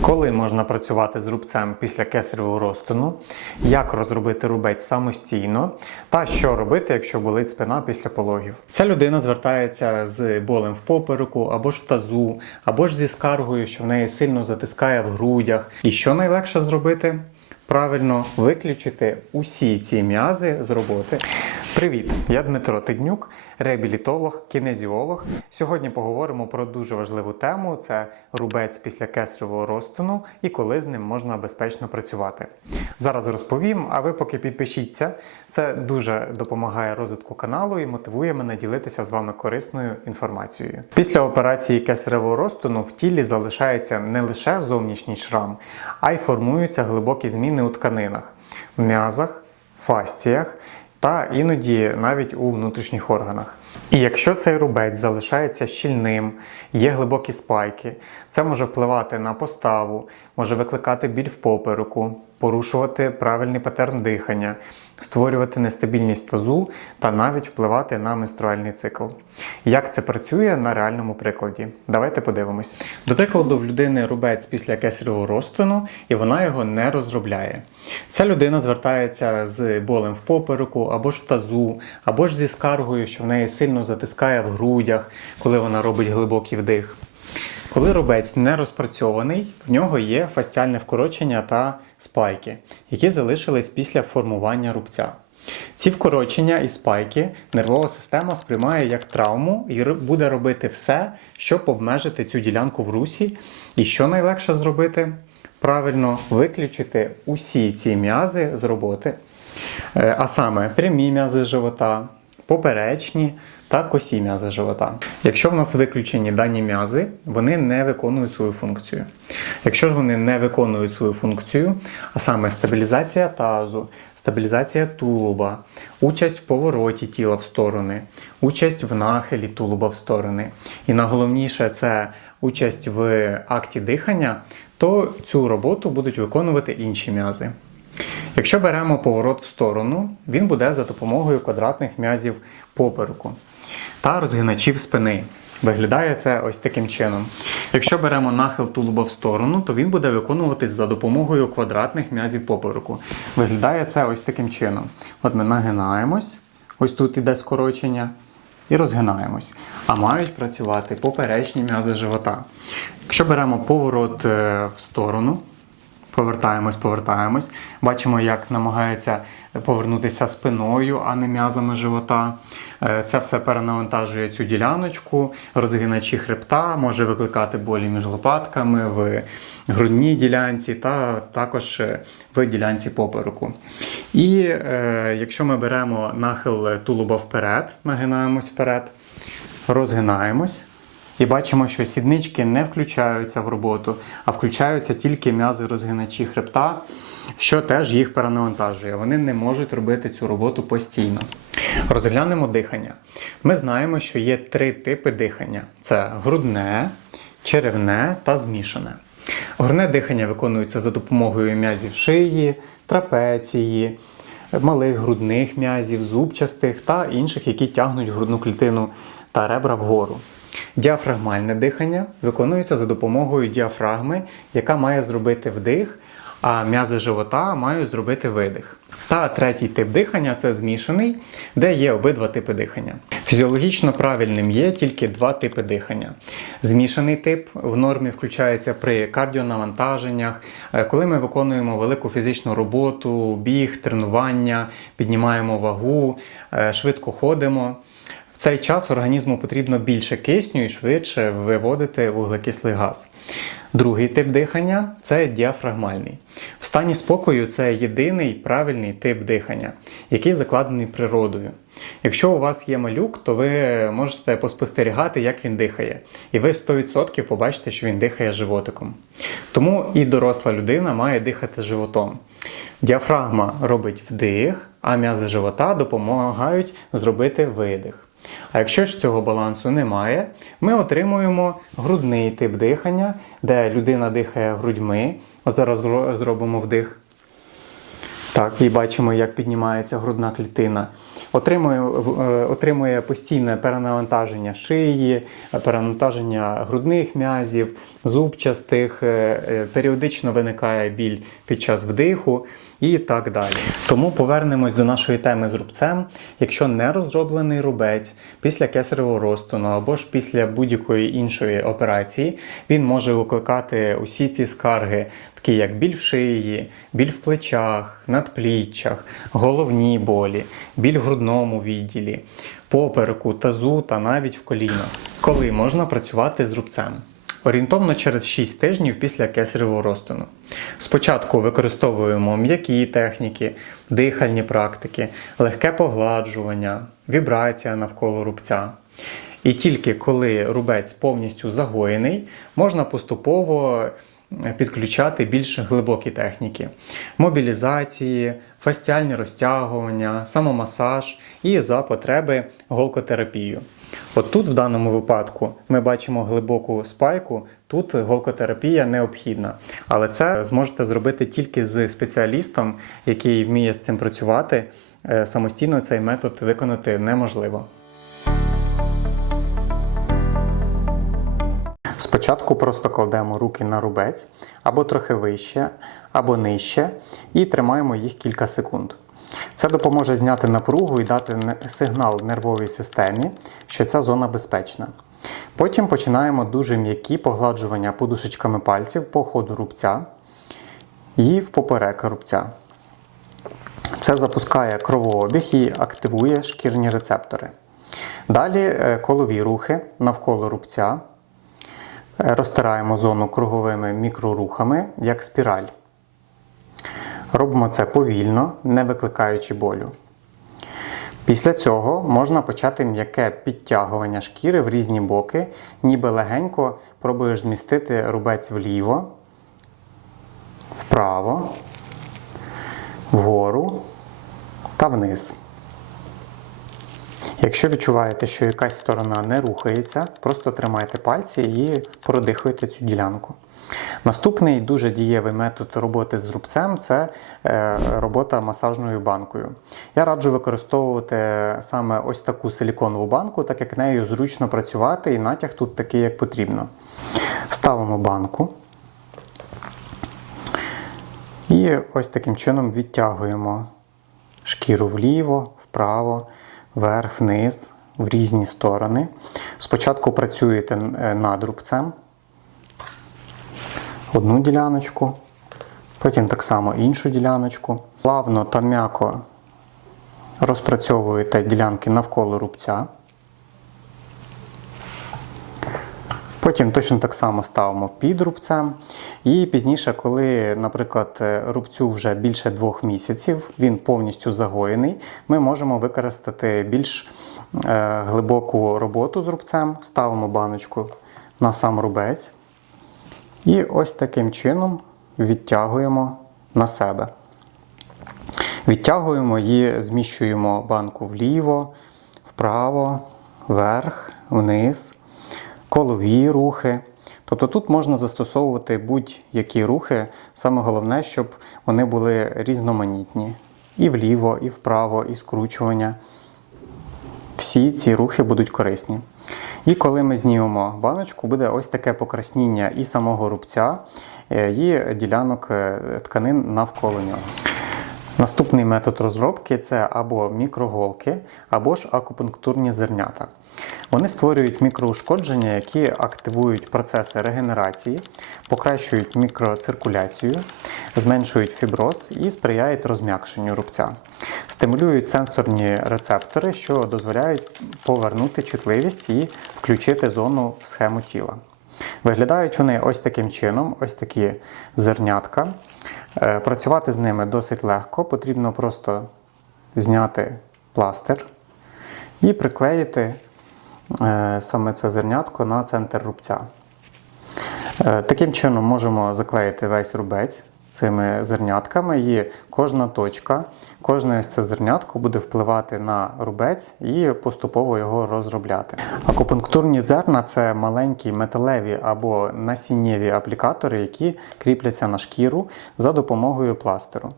Коли можна працювати з рубцем після кесаревого розтину, як розробити рубець самостійно, та що робити, якщо болить спина після пологів. Ця людина звертається з болем в попереку, або ж в тазу, або ж зі скаргою, що в неї сильно затискає в грудях. І що найлегше зробити? Правильно виключити усі ці м'язи з роботи. Привіт, я Дмитро Тигнюк, реабілітолог, кінезіолог. Сьогодні поговоримо про дуже важливу тему: це рубець після кесаревого розтину і коли з ним можна безпечно працювати. Зараз розповім, а ви поки підпишіться. Це дуже допомагає розвитку каналу і мотивує мене ділитися з вами корисною інформацією. Після операції кесаревого розтину в тілі залишається не лише зовнішній шрам, а й формуються глибокі зміни у тканинах, м'язах, фасціях та іноді навіть у внутрішніх органах. І якщо цей рубець залишається щільним, є глибокі спайки, це може впливати на поставу, може викликати біль в попереку, порушувати правильний патерн дихання, створювати нестабільність тазу та навіть впливати на менструальний цикл. Як це працює на реальному прикладі? Давайте подивимось. До прикладу, в людини рубець після кесаревого розтину, і вона його не розробляє. Ця людина звертається з болем в попереку, або ж в тазу, або ж зі скаргою, що в неї сильно затискає в грудях, коли вона робить глибокий вдих. Коли рубець не розпрацьований, в нього є фасціальне вкорочення та спайки, які залишились після формування рубця. Ці вкорочення і спайки нервова система сприймає як травму і буде робити все, щоб обмежити цю ділянку в русі. І що найлегше зробити? Правильно виключити усі ці м'язи з роботи, Е, а саме прямі м'язи живота, поперечні та косі м'язи живота. Якщо в нас виключені дані м'язи, вони не виконують свою функцію. Якщо ж вони не виконують свою функцію, а саме стабілізація тазу, стабілізація тулуба, участь в повороті тіла в сторони, участь в нахилі тулуба в сторони, і найголовніше це участь в акті дихання, то цю роботу будуть виконувати інші м'язи. Якщо беремо поворот в сторону, він буде за допомогою квадратних м'язів попереку та розгиначів спини. Виглядає це ось таким чином. Якщо беремо нахил тулуба в сторону, то він буде виконуватись за допомогою квадратних м'язів попереку. Виглядає це ось таким чином. От ми нагинаємось, ось тут іде скорочення, і розгинаємось. А мають працювати поперечні м'язи живота. Якщо беремо поворот е, в сторону, Повертаємось, повертаємось. Бачимо, як намагається повернутися спиною, а не м'язами живота. Е, Це все перенавантажує цю діляночку, розгиначі хребта, може викликати болі між лопатками в грудній ділянці та також е, в ділянці попереку. І е, якщо ми беремо нахил тулуба вперед, нагинаємось вперед, розгинаємось. І бачимо, що сіднички не включаються в роботу, а включаються тільки м'язи розгиначі хребта, що теж їх перенавантажує. Вони не можуть робити цю роботу постійно. Розглянемо дихання. Ми знаємо, що є три типи дихання: це грудне, черевне та змішане. Грудне дихання виконується за допомогою м'язів шиї, трапеції, малих грудних м'язів, зубчастих та інших, які тягнуть грудну клітину та ребра вгору. Діафрагмальне дихання виконується за допомогою діафрагми, яка має зробити вдих, а м'язи живота мають зробити видих. Та третій тип дихання це змішаний, де є обидва типи дихання. Фізіологічно правильним є тільки два типи дихання. Змішаний тип в нормі включається при кардіонавантаженнях, е, коли ми виконуємо велику фізичну роботу, біг, тренування, піднімаємо вагу, е, швидко ходимо. В цей час організму потрібно більше кисню і швидше виводити вуглекислий газ. Другий тип дихання це діафрагмальний. В стані спокою це єдиний правильний тип дихання, який закладений природою. Якщо у вас є малюк, то ви можете поспостерігати, як він дихає, і ви 100% побачите, що він дихає животиком. Тому і доросла людина має дихати животом. Діафрагма робить вдих, а м'язи живота допомагають зробити видих. А якщо ж цього балансу немає, ми отримуємо грудний тип дихання, де людина дихає грудьми. От зараз зробимо вдих. Так, і бачимо, як піднімається грудна клітина. Отримує, е, отримує постійне перенавантаження шиї, перенавантаження грудних м'язів, зубчастих, е, е, періодично виникає біль під час вдиху і так далі. Тому повернемось до нашої теми з рубцем. Якщо не розроблений рубець після кесаревого розтину або ж після будь-якої іншої операції, він може викликати усі ці скарги, такі як біль в шиї, біль в плечах, надпліччях, головні болі, біль в грудному відділі, попереку, тазу та навіть в колінах. Коли можна працювати з рубцем? Орієнтовно через 6 тижнів після кесаревого розтину. Спочатку використовуємо м'які техніки, дихальні практики, легке погладжування, вібрація навколо рубця. І тільки коли рубець повністю загоєний, можна поступово підключати більш глибокі техніки: мобілізації, фасціальні розтягування, самомасаж і за потреби голкотерапію. От тут, в даному випадку, ми бачимо глибоку спайку, тут голкотерапія необхідна. Але це зможете зробити тільки з спеціалістом, який вміє з цим працювати. Е, Самостійно цей метод виконати неможливо. Спочатку просто кладемо руки на рубець або трохи вище, або нижче, і тримаємо їх кілька секунд. Це допоможе зняти напругу і дати сигнал нервовій системі, що ця зона безпечна. Потім починаємо дуже м'які погладжування подушечками пальців по ходу рубця і в поперек рубця. Це запускає кровообіг і активує шкірні рецептори. Далі е, колові рухи навколо рубця. Е, Розтираємо зону круговими мікрорухами, як спіраль. Робимо це повільно, не викликаючи болю. Після цього можна почати м'яке підтягування шкіри в різні боки, ніби легенько пробуєш змістити рубець вліво, вправо, вгору та вниз. Якщо відчуваєте, що якась сторона не рухається, просто тримайте пальці і продихуйте цю ділянку. Наступний дуже дієвий метод роботи з рубцем це е, робота масажною банкою. Я раджу використовувати саме ось таку силіконову банку, так як нею зручно працювати, і натяг тут такий, як потрібно. Ставимо банку. І ось таким чином відтягуємо шкіру вліво, вправо, вверх, вниз, в різні сторони. Спочатку працюєте е, над рубцем, одну діляночку, потім так само іншу діляночку. Плавно та м'яко розпрацьовуєте ділянки навколо рубця. Потім точно так само ставимо під рубцем. І пізніше, коли, наприклад, рубцю вже більше двох місяців, він повністю загоєний, ми можемо використати більш е, глибоку роботу з рубцем, ставимо баночку на сам рубець. І ось таким чином відтягуємо на себе. Відтягуємо і зміщуємо банку вліво, вправо, вверх, вниз, колові рухи. Тобто тут можна застосовувати будь-які рухи. Саме головне, щоб вони були різноманітні. І вліво, і вправо, і скручування. Всі ці рухи будуть корисні. І коли ми знімемо баночку, буде ось таке покрасніння і самого рубця, е, і ділянок е, тканин навколо нього. Наступний метод розробки це або мікроголки, або ж акупунктурні зернята. Вони створюють мікроушкодження, які активують процеси регенерації, покращують мікроциркуляцію, зменшують фіброз і сприяють розм'якшенню рубця, стимулюють сенсорні рецептори, що дозволяють повернути чутливість і включити зону в схему тіла. Виглядають вони ось таким чином, ось такі зернятка. Е, Працювати з ними досить легко, потрібно просто зняти пластир і приклеїти е, саме це зернятко на центр рубця. Е, Таким чином можемо заклеїти весь рубець цими зернятками, і кожна точка, кожне ось це зернятко буде впливати на рубець і поступово його розробляти. Акупунктурні зерна це маленькі металеві або насіннєві аплікатори, які кріпляться на шкіру за допомогою пластеру.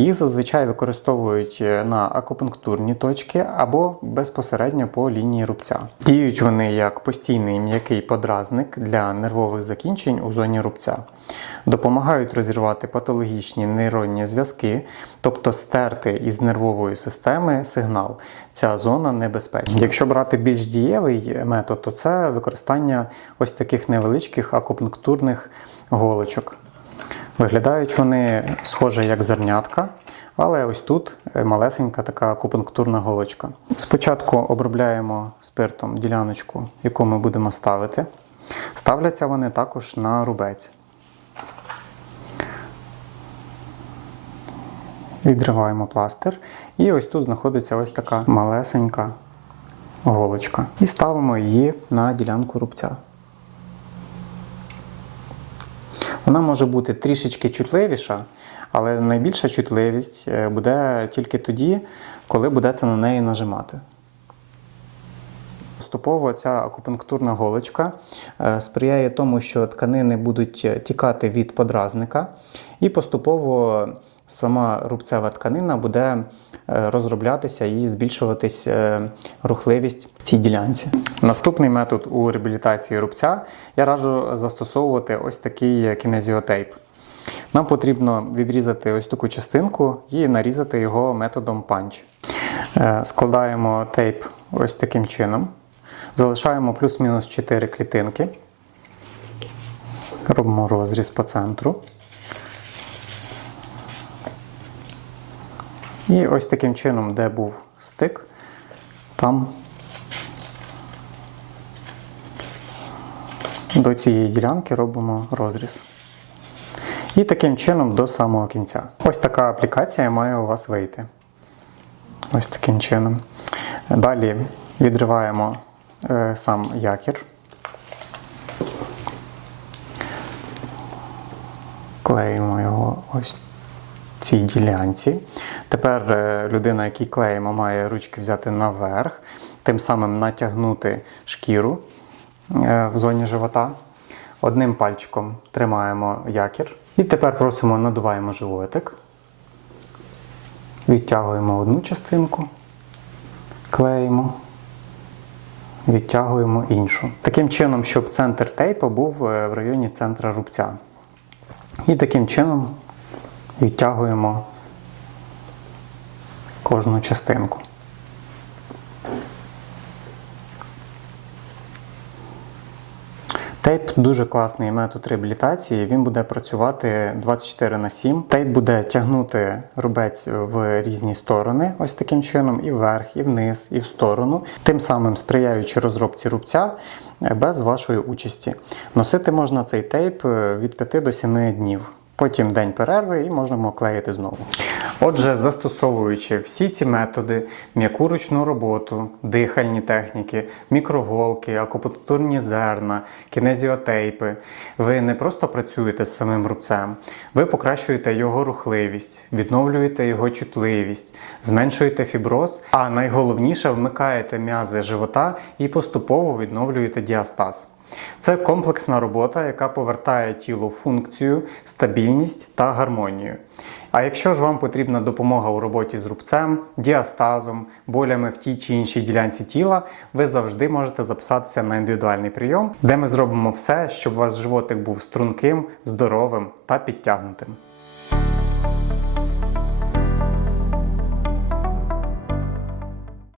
Їх зазвичай використовують е, на акупунктурні точки або безпосередньо по лінії рубця. Діють вони як постійний м'який подразник для нервових закінчень у зоні рубця. Допомагають розірвати патологічні нейронні зв'язки, тобто стерти із нервової системи сигнал. Ця зона небезпечна. Якщо брати більш дієвий метод, то це використання ось таких невеличких акупунктурних голочок. Виглядають вони схоже як зернятка, але ось тут е, малесенька така акупунктурна голочка. Спочатку обробляємо спиртом діляночку, яку ми будемо ставити. Ставляться вони також на рубець. Відриваємо пластир, і ось тут знаходиться ось така малесенька голочка. І ставимо її на ділянку рубця. Вона може бути трішечки чутливіша, але найбільша чутливість е, буде тільки тоді, коли будете на неї нажимати. Поступово ця акупунктурна голочка е, сприяє тому, що тканини будуть е, тікати від подразника, і поступово сама рубцева тканина буде е, розроблятися і збільшуватись е, рухливість в цій ділянці. Наступний метод у реабілітації рубця я раджу застосовувати ось такий кінезіотейп. Нам потрібно відрізати ось таку частинку і нарізати його методом панч. Е, Складаємо тейп ось таким чином. Залишаємо плюс-мінус 4 клітинки. Робимо розріз по центру. І ось таким чином, де був стик, там до цієї ділянки робимо розріз. І таким чином до самого кінця. Ось така аплікація має у вас вийти. Ось таким чином. Далі відриваємо е, сам якір. Клеїмо його ось цій ділянці. Тепер е, людина, який клеїмо, має ручки взяти наверх, тим самим натягнути шкіру е, в зоні живота. Одним пальчиком тримаємо якір. І тепер просимо надуваємо животик. Відтягуємо одну частинку, клеїмо, відтягуємо іншу. Таким чином, щоб центр тейпа був е, в районі центра рубця. І таким чином відтягуємо кожну частинку. Тейп дуже класний метод реабілітації. Він буде працювати 24 на 7. Тейп буде тягнути рубець в різні сторони, ось таким чином, і вверх, і вниз, і в сторону, тим самим сприяючи розробці рубця е, без вашої участі. Носити можна цей тейп е, від 5 до 7 днів. Потім день перерви і можемо клеїти знову. Отже, застосовуючи всі ці методи, м'яку ручну роботу, дихальні техніки, мікроголки, акупунктурні зерна, кінезіотейпи, ви не просто працюєте з самим рубцем, ви покращуєте його рухливість, відновлюєте його чутливість, зменшуєте фіброз, а найголовніше вмикаєте м'язи живота і поступово відновлюєте діастаз. Це комплексна робота, яка повертає тілу функцію, стабільність та гармонію. А якщо ж вам потрібна допомога у роботі з рубцем, діастазом, болями в тій чи іншій ділянці тіла, ви завжди можете записатися на індивідуальний прийом, де ми зробимо все, щоб ваш животик був струнким, здоровим та підтягнутим.